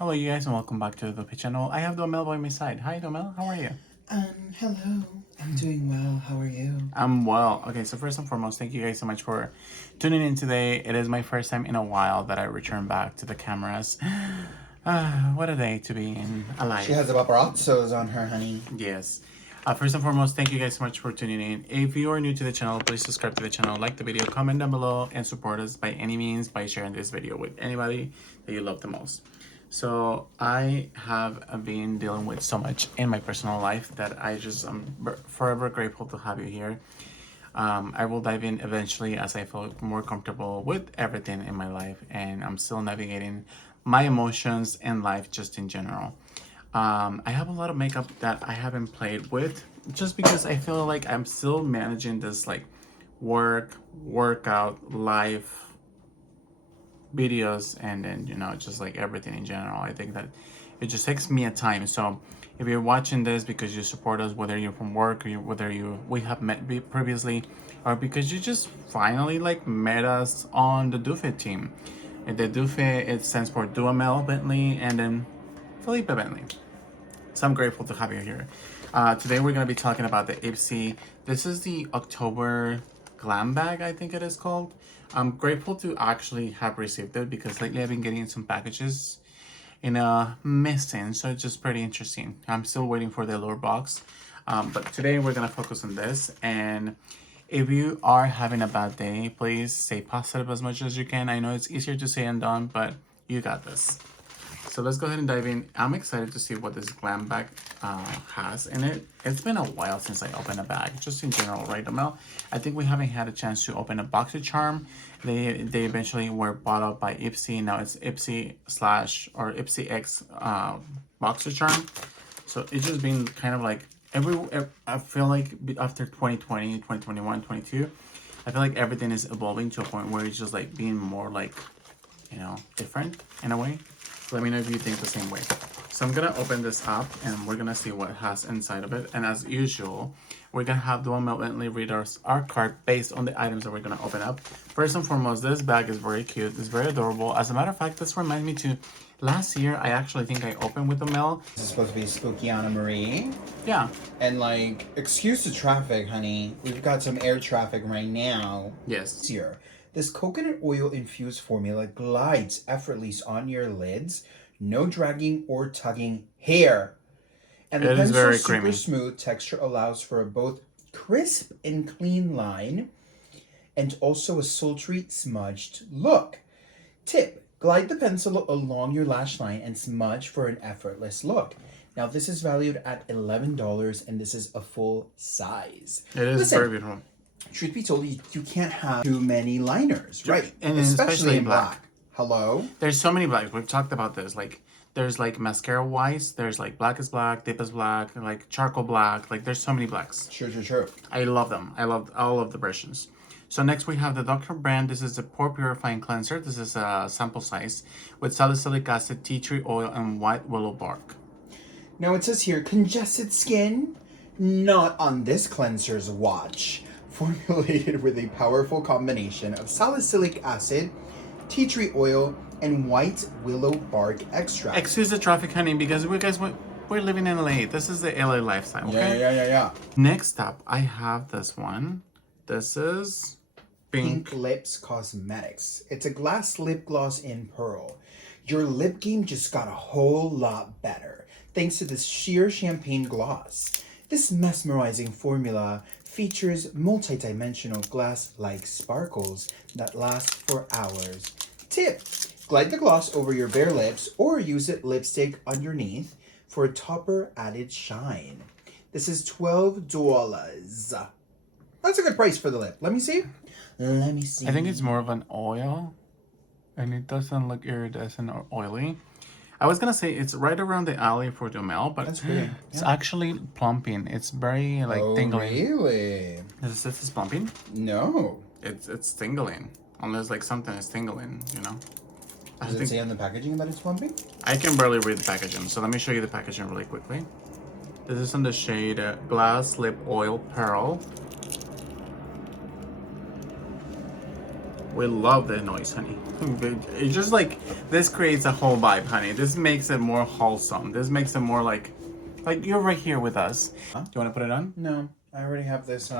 Hello, you guys, and welcome back to the channel. I have Domel by my side. Hi, Domel. How are you? Hello. I'm doing well. How are you? I'm well. Okay, so first and foremost, thank you guys so much for tuning in today. It is my first time in a while that I return back to the cameras. What a day to be in alive. She has the paparazzos on her, honey. Yes. First and foremost, thank you guys so much for tuning in. If you are new to the channel, please subscribe to the channel, like the video, comment down below, and support us by any means by sharing this video with anybody that you love the most. So I have been dealing with so much in my personal life that I'm forever grateful to have you here. I will dive in eventually as I feel more comfortable with everything in my life, and I'm still navigating my emotions and life just in general. I have a lot of makeup that I haven't played with just because I feel like I'm still managing this like workout, life, videos, and then just like everything in general. I think that it just takes me a time. So if you're watching this because you support us, whether you're from work or whether we have met previously, or because you just finally like met us on the Dufe team. And the Dufe, it stands for Duhamel Bentley and then Felipe Bentley. So I'm grateful to have you here. Today we're going to be talking about the Ipsy. This is the October glam bag, I think it is called. I'm grateful to actually have received it because lately I've been getting some packages in a missing, so it's just pretty interesting. I'm still waiting for the allure box, but today we're going to focus on this. And if you are having a bad day, please stay positive as much as you can. I know it's easier to say and done, but you got this. So let's go ahead and dive in. I'm excited to see what this glam bag has in it. It's been a while since I opened a bag, just in general, right, Amel? I think we haven't had a chance to open a BoxyCharm. They eventually were bought up by Ipsy. Now it's Ipsy or Ipsy X BoxyCharm. So it's just been kind of like I feel like after 2020, 2021, 22, I feel like everything is evolving to a point where it's just like being more like, different in a way. Let me know if you think the same way. So I'm gonna open this up and we're gonna see what it has inside of it. And as usual, we're gonna have Duhamel Bentley read our card based on the items that we're gonna open up. First and foremost, this bag is very cute. It's very adorable. As a matter of fact, this reminds me to last year. I actually think I opened with Duhamel. This is supposed to be spooky Anna Marie. Yeah. And like, excuse the traffic, honey. We've got some air traffic right now. Yes. Here. This coconut oil infused formula glides effortlessly on your lids. No dragging or tugging here. And the pencil's super smooth texture allows for a both crisp and clean line and also a sultry smudged look. Tip, glide the pencil along your lash line and smudge for an effortless look. Now this is valued at $11 and this is a full size. It is very beautiful. Truth be told, you can't have too many liners, right? And especially in black. Hello? There's so many blacks. We've talked about this. Like, there's like mascara wise, there's like black is black, deep is black, like charcoal black. Like, there's so many blacks. True. I love them. I love all of the versions. So next we have the Dr. Brand. This is a pore purifying cleanser. This is a sample size with salicylic acid, tea tree oil, and white willow bark. Now it says here, congested skin? Not on this cleanser's watch. Formulated with a powerful combination of salicylic acid, tea tree oil, and white willow bark extract. Excuse the traffic, honey, because we're living in LA. This is the LA lifestyle, okay? Yeah. Next up, I have this one. This is Pink Lips Cosmetics. It's a glass lip gloss in pearl. Your lip game just got a whole lot better thanks to this sheer champagne gloss. This mesmerizing formula features multi-dimensional glass-like sparkles that last for hours. Tip, glide the gloss over your bare lips or use it lipstick underneath for a topper added shine. This is $12. That's a good price for the lip. Let me see. I think it's more of an oil, and it doesn't look iridescent or oily. I was gonna say it's right around the alley for Duhamel, but that's pretty. It's actually plumping. It's very like tingling. Really? Is this plumping? No. It's tingling. Unless like something is tingling, Does it say on the packaging that it's plumping? I can barely read the packaging, so let me show you the packaging really quickly. This is in the shade Glass Lip Oil Pearl We love the noise, honey. It's just like, this creates a whole vibe, honey. This makes it more wholesome. This makes it more like you're right here with us. Huh? Do you want to put it on? No, I already have this,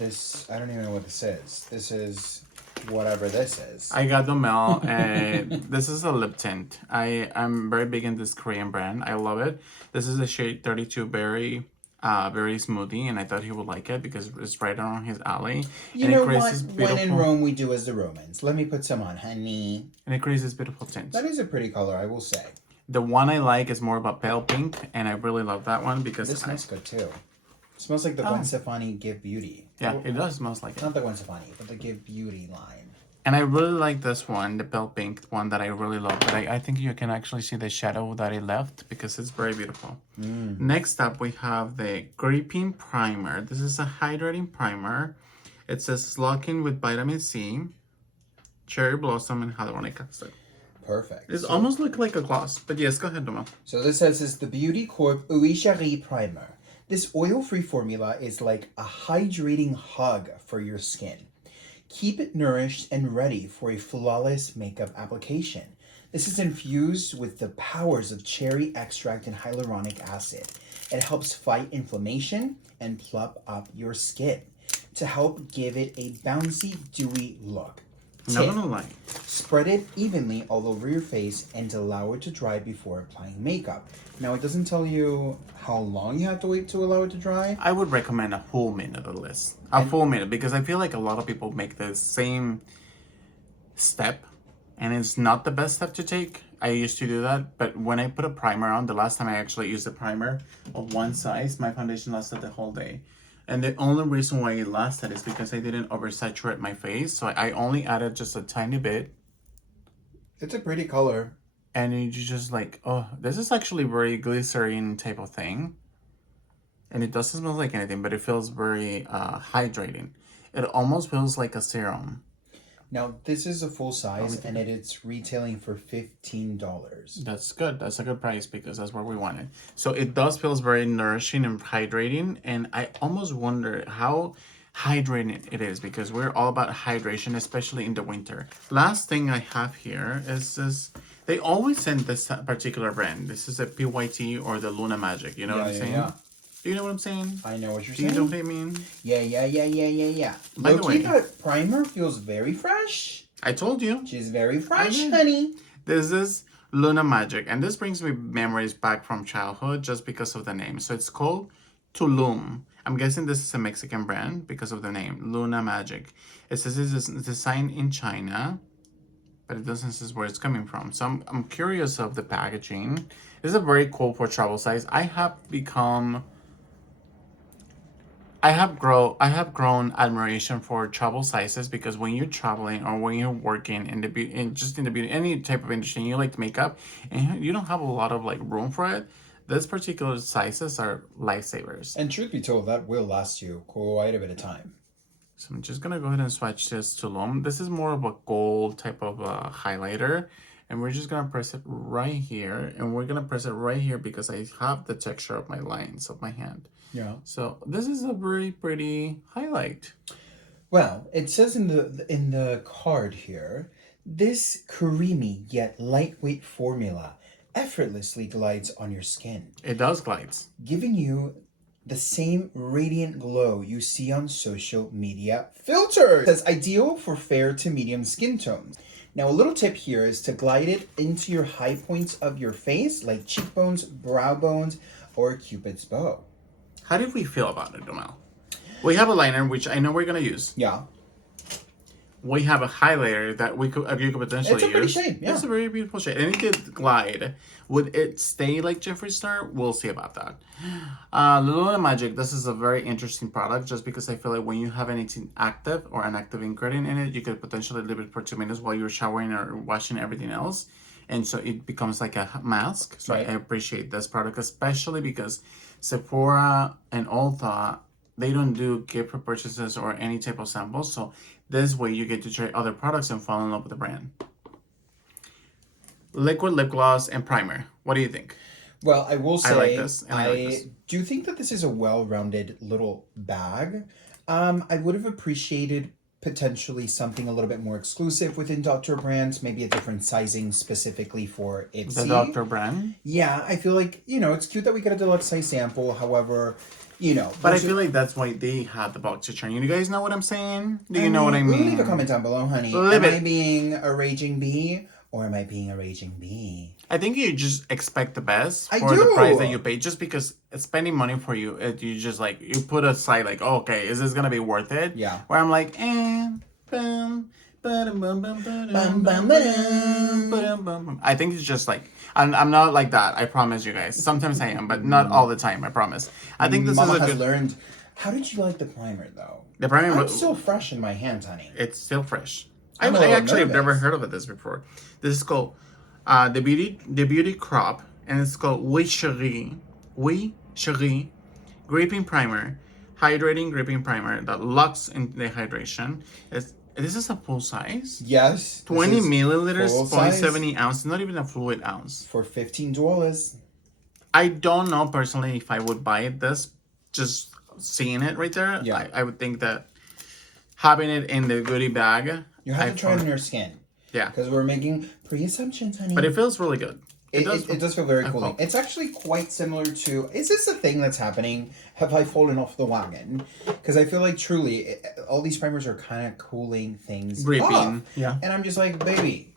this, I don't even know what this is. This is whatever this is. I got the mail. This is a lip tint. I'm very big in this Korean brand. I love it. This is a shade 32 berry. Very smoothie, and I thought he would like it because it's right on his alley. You and know it creates what? this When beautiful, in Rome, we do as the Romans. Let me put some on, honey. and it creates this beautiful tint. That is a pretty color, I will say. The one I like is more of a pale pink, and I really love that one because This smells good too. It smells like the Gwen Stefani Give Beauty. Yeah, it does smells like it. Not the Gwen Stefani, but the Give Beauty line. And I really like this one, the pale pink one that I really love. But I think you can actually see the shadow that it left because it's very beautiful. Next up, we have the Gripping Primer. This is a hydrating primer. It says locking with vitamin C, cherry blossom, and hyaluronic acid. Perfect. It's almost like a gloss. But yes, go ahead, Doma. So this says is the Beauty Corp Eau Chérie Primer. This oil-free formula is like a hydrating hug for your skin. Keep it nourished and ready for a flawless makeup application. This is infused with the powers of cherry extract and hyaluronic acid. It helps fight inflammation and plump up your skin to help give it a bouncy, dewy look. Not gonna lie. Spread it evenly all over your face and allow it to dry before applying makeup. Now, it doesn't tell you how long you have to wait to allow it to dry. I would recommend a full minute at least. A full minute, because I feel like a lot of people make the same step, and it's not the best step to take. I used to do that, but when I put a primer on, the last time I actually used a primer of one size, my foundation lasted the whole day. And the only reason why it lasted is because I didn't oversaturate my face. So I only added just a tiny bit. It's a pretty color. And you just like, oh, this is actually very glycerin type of thing. And it doesn't smell like anything, but it feels very hydrating. It almost feels like a serum. Now, this is a full size, and it's retailing for $15. That's good. That's a good price because that's what we wanted. So it does feels very nourishing and hydrating. And I almost wonder how hydrating it is because we're all about hydration, especially in the winter. Last thing I have here is this. They always send this particular brand. This is a PYT or the Luna Magic. You know what I'm saying? Yeah. Do you know what I'm saying? I know what you're Do saying. you know what I mean? Yeah. By the way, that primer feels very fresh. I told you. She's very fresh, honey. This is Luna Magic, and this brings me memories back from childhood just because of the name. So it's called Tulum. I'm guessing this is a Mexican brand because of the name, Luna Magic. It says it's designed in China, but it doesn't say where it's coming from. So I'm curious of the packaging. This is a very cool for travel size. I have grown admiration for travel sizes because when you're traveling or when you're working in the beauty, any type of industry, and you like makeup, and you don't have a lot of like room for it, these particular sizes are lifesavers. And truth be told, that will last you quite a bit of time. So I'm just gonna go ahead and swatch this to Tulum. This is more of a gold type of highlighter, and we're just gonna press it right here, and we're gonna press it right here because I have the texture of my lines of my hand. Yeah. So this is a very pretty highlight. Well, it says in the card here, this creamy yet lightweight formula effortlessly glides on your skin, It does glides. giving you the same radiant glow you see on social media filters. It says ideal for fair to medium skin tones. Now, a little tip here is to glide it into your high points of your face, like cheekbones, brow bones, or Cupid's bow. How did we feel about it, Domel? We have a liner, which I know we're gonna use. Yeah. We have a highlighter that you could potentially use. It's a pretty shade, yeah. It's a very beautiful shade. And it did glide. Would it stay like Jeffree Star? We'll see about that. Luna Magic, this is a very interesting product just because I feel like when you have anything active or an active ingredient in it, you could potentially leave it for 2 minutes while you're showering or washing everything else. And so it becomes like a mask. So Right. I appreciate this product, especially because Sephora and Ulta, they don't do gift for purchases or any type of samples. So this way you get to try other products and fall in love with the brand. Liquid lip gloss and primer. What do you think? Well, I will say, I like this, and I like I this. do think that this is a well-rounded little bag. I would have appreciated potentially something a little bit more exclusive within Dr. Brand, maybe a different sizing specifically for Ipsy. The Dr. Brand. Yeah, I feel like, it's cute that we get a deluxe size sample. However, But I feel like that's why they had the box return. You guys know what I'm saying? Do you know what I mean? Leave a comment down below, honey. Am I being a raging bee or am I being a raging bee? I think you just expect the best I for do. the price that you pay. Just because spending money for you, you just like, you put aside like, oh, okay, is this going to be worth it? Yeah. Where I'm like, I think it's just like, I'm not like that. I promise you guys. Sometimes I am, but not all the time. I promise. I think this Mama is a has good. learned. How did you like the primer though? The primer I'm still fresh in my hands, honey. It's still fresh. I I'm a little actually have never nervous. heard of this before. This is called the beauty crop, and it's called Oui Cherie Gripping Primer, hydrating gripping primer that locks in the hydration. This is a full size. Yes. 20 milliliters, full size 0.70 ounce, not even a fluid ounce. for $15. I don't know personally if I would buy this. Just seeing it right there, Yeah. I would think that having it in the goodie bag. You have to try it on your skin. Yeah. Because we're making pre-assumptions, honey. But it feels really good. It does feel very cooling. cool. It's actually quite similar to... Is this a thing that's happening? Have I fallen off the wagon? Because I feel like truly, all these primers are kind of cooling things Gripping, off. yeah. And I'm just like, baby,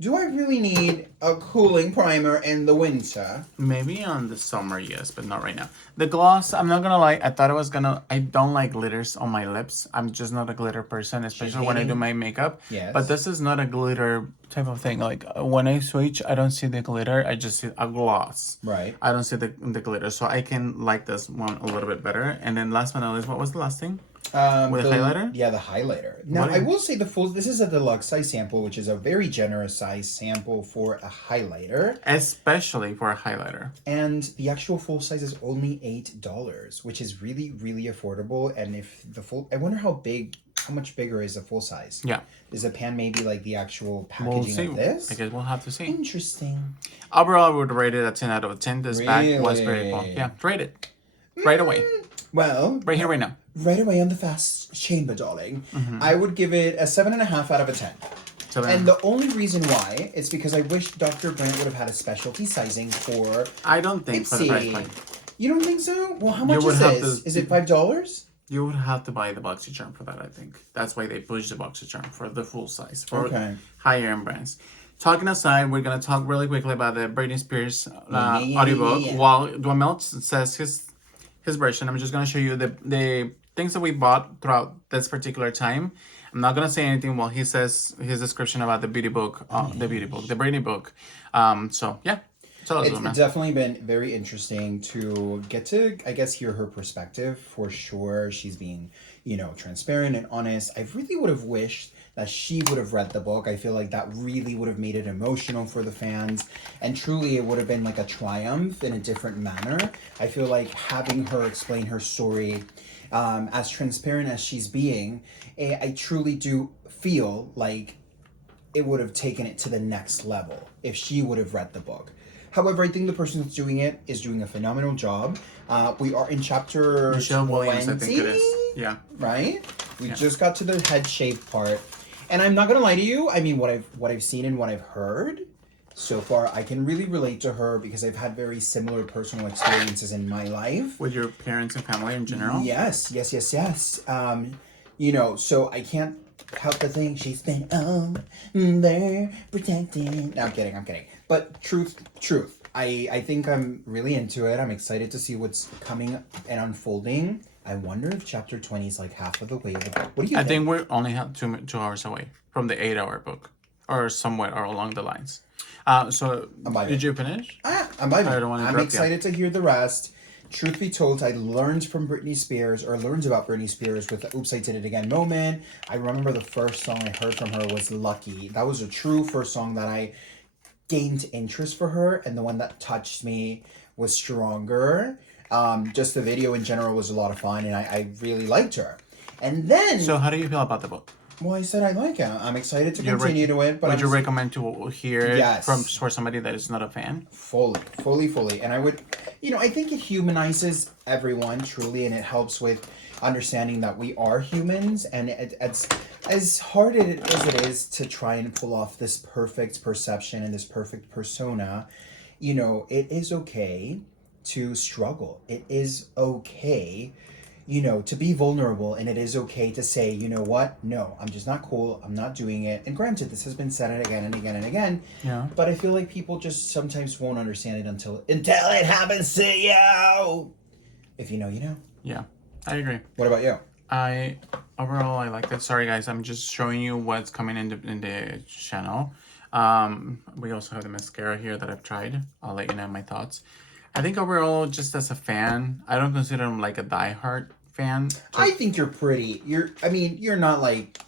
do I really need a cooling primer in the winter? Maybe on the summer, yes, but not right now. The gloss, I'm not gonna lie, I don't like glitters on my lips. I'm just not a glitter person, especially when I do my makeup. Yes. But this is not a glitter type of thing. Like when I switch, I don't see the glitter, I just see a gloss. Right. I don't see the glitter, so I can like this one a little bit better. And then last but not least, what was the last thing? With a highlighter? Yeah, the highlighter. Now, I will say this is a deluxe size sample, which is a very generous size sample for a highlighter. Especially for a highlighter. And the actual full size is only $8, which is really, really affordable. And if I wonder how much bigger is a full size? Yeah. Is a pan maybe like the actual We'll packaging see. of this? I guess we'll have to see. Interesting. Overall, I would rate it a 10 out of 10. This bag was very cool. Really? Yeah, rate it. Right away. Well, Right here, right now. right away on the fast chamber, darling. I would give it a 7.5 out of a 10. So And the only reason why is because I wish Dr. Brandt would have had a specialty sizing for I don't think for the price Ipsy. point. You don't think so? Well, how much would is have this? to- Is it $5? You would have to buy the BoxyCharm for that, I think. That's why they pushed the BoxyCharm for the full size, for higher end brands. Talking aside, we're going to talk really quickly about the Britney Spears audiobook. yeah. While Duhamel says his version, I'm just going to show you the things that we bought throughout this particular time. I'm not going to say anything while he says his description about the the Britney book. So, yeah. Tell us, It's definitely been very interesting to get to, I guess, hear her perspective for sure. She's being, transparent and honest. I really would have wished that she would have read the book. I feel like that really would have made it emotional for the fans. And truly, it would have been like a triumph in a different manner. I feel like having her explain her story as transparent as she's being, I truly do feel like it would have taken it to the next level if she would have read the book. However, I think the person that's doing it is doing a phenomenal job. We are in chapter Michelle 20, Williams, I think it is. Yeah. Right? We just got to the head shape part. And I'm not gonna lie to you, I mean what I've seen and what I've heard so far, I can really relate to her because I've had very similar personal experiences in my life. With your parents and family in general? Yes. So I can't help but think she's been over protected. No, I'm kidding. But truth. I think I'm really into it. I'm excited to see what's coming and unfolding. I wonder if chapter 20 is like half of the way of the book. What do you think? I think we're only 2 hours away from the 8-hour book, or somewhere or along the lines. So did you finish? I'm vibing. I don't want to I'm interrupt you. excited to hear the rest. Truth be told, I learned about Britney Spears with the Oops, I Did It Again moment. I remember the first song I heard from her was Lucky. That was a true first song that I gained interest for her, and the one that touched me was Stronger. Just the video in general was a lot of fun, and I really liked her. And then... So how do you feel about the book? Well, I said I like it. I'm excited to continue to it. But would you recommend to hear it Yes. for somebody that is not a fan? Fully. And I would, I think it humanizes everyone truly, and it helps with understanding that we are humans, and it's as hard as it is to try and pull off this perfect perception and this perfect persona, you know, it is okay to struggle. It is okay, you know, to be vulnerable, and it is okay to say, you know what, no, I'm just not cool. I'm not doing it. And granted, this has been said again and again and again, Yeah. but I feel like people just sometimes won't understand it until it happens to you. If you know, you know. Yeah, I agree. What about you? Overall I like that. Sorry guys, I'm just showing you what's coming in the channel. We also have the mascara here that I've tried. I'll let you know my thoughts. I think overall, just as a fan, I don't consider him like a diehard fan. I think you're pretty. I mean, you're not like,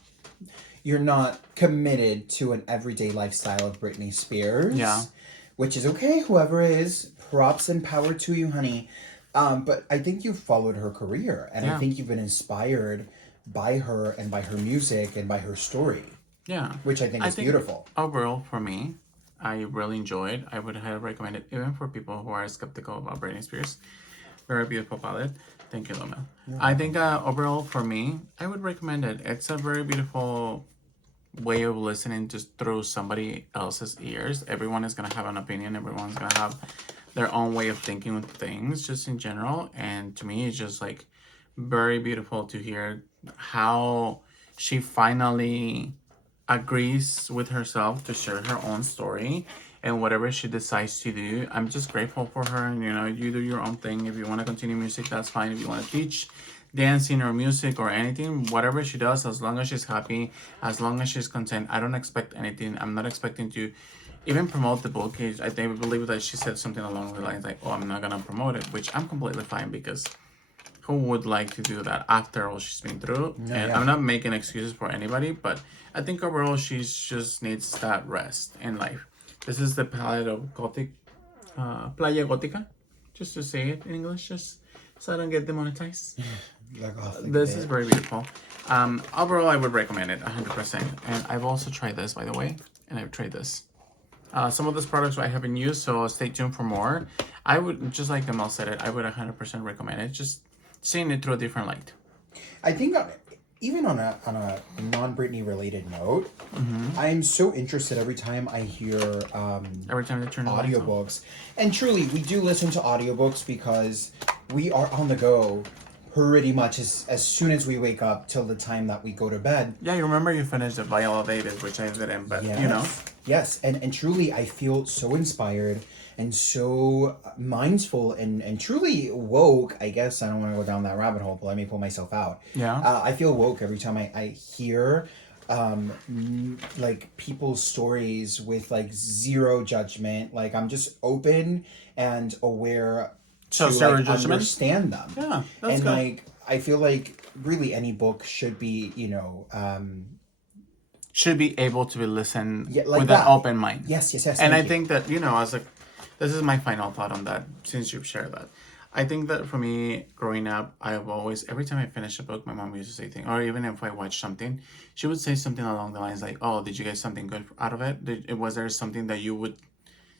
you're not committed to an everyday lifestyle of Britney Spears. Yeah. Which is okay. Whoever is, props and power to you, honey. But I think you've followed her career, and I think you've been inspired by her and by her music and by her story. Yeah. Which I think is beautiful. Overall, for me, I really enjoyed. I would highly recommend it, even for people who are skeptical about Britney Spears. Very beautiful palette. Thank you, Loma. I think overall, for me, I would recommend it. It's a very beautiful way of listening just through somebody else's ears. Everyone is going to have an opinion. Everyone's going to have their own way of thinking with things, just in general. And to me, it's just like very beautiful to hear how she finally agrees with herself to share her own story and whatever she decides to do. I'm just grateful for her. And, you know, you do your own thing. If you want to continue music, that's fine. If you want to teach dancing or music or anything, whatever she does, as long as she's happy, as long as she's content, I don't expect anything. I'm not expecting to even promote the book. I believe that she said something along the lines like, oh, I'm not gonna promote it, which I'm completely fine, because who would like to do that after all she's been through? I'm not making excuses for anybody, but I think overall she just needs that rest in life. This is the palette of Gothic, Playa Gótica, just to say it in English, just so I don't get demonetized. This is very beautiful. Overall, I would recommend it 100%. And I've also tried this, by the way, and I've tried this. Some of those products I haven't used, so stay tuned for more. I would, just like Mel said it, I would 100% recommend it. Just seeing it through a different light. I think even on a non-Britney related note, I'm so interested every time I hear Every time they turn audiobooks. And truly, we do listen to audiobooks because we are on the go pretty much as soon as we wake up till the time that we go to bed. Yeah, you remember you finished the Viola Davis, which I didn't, but you know. Yes, and truly I feel so inspired and so mindful and truly woke. I guess I don't want to go down that rabbit hole, but let me pull myself out. Yeah. I feel woke every time I hear like people's stories with like zero judgment. Like I'm just open and aware to like understand them. Yeah, that's and good. Like I feel like really any book should be, you know, should be able to be listened like with that. an open mind. Yes. And I think that, you know, this is my final thought on that, since you've shared that. I think that for me, growing up, I've always, every time I finish a book, my mom used to say things, or even if I watch something, she would say something along the lines like, oh, did you get something good out of it? Was there something that you would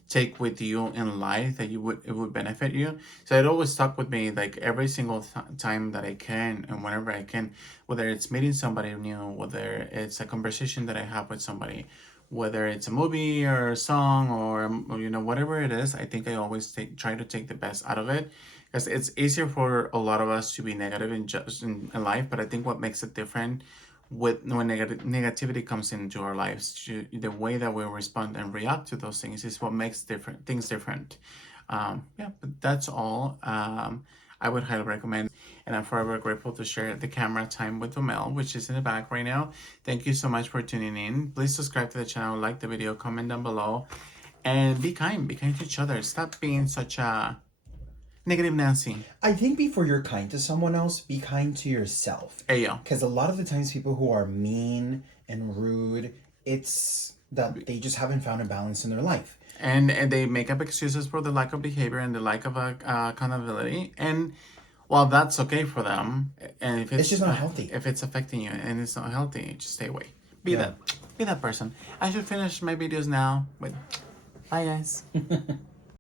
take with you in life that it would benefit you? So it always stuck with me, like every single time that I can, and whenever I can, whether it's meeting somebody new, whether it's a conversation that I have with somebody, whether it's a movie or a song, or you know, whatever it is, I think I always try to take the best out of it, because it's easier for a lot of us to be negative in life. But I think what makes it different when negativity comes into our lives, the way that we respond and react to those things is what makes things different. Yeah, but that's all. I would highly recommend, and I'm forever grateful to share the camera time with Mel, which is in the back right now. Thank you so much for tuning in. Please subscribe to the channel, like the video, comment down below, and be kind to each other. Stop being such a negative Nancy. I think before you're kind to someone else, be kind to yourself. Ayo. Because a lot of the times people who are mean and rude, it's that they just haven't found a balance in their life. And they make up excuses for the lack of behavior and the lack of accountability. And while that's okay for them, and if it's just not healthy. If it's affecting you and it's not healthy, just stay away. Be that person. I should finish my videos now. But bye, guys.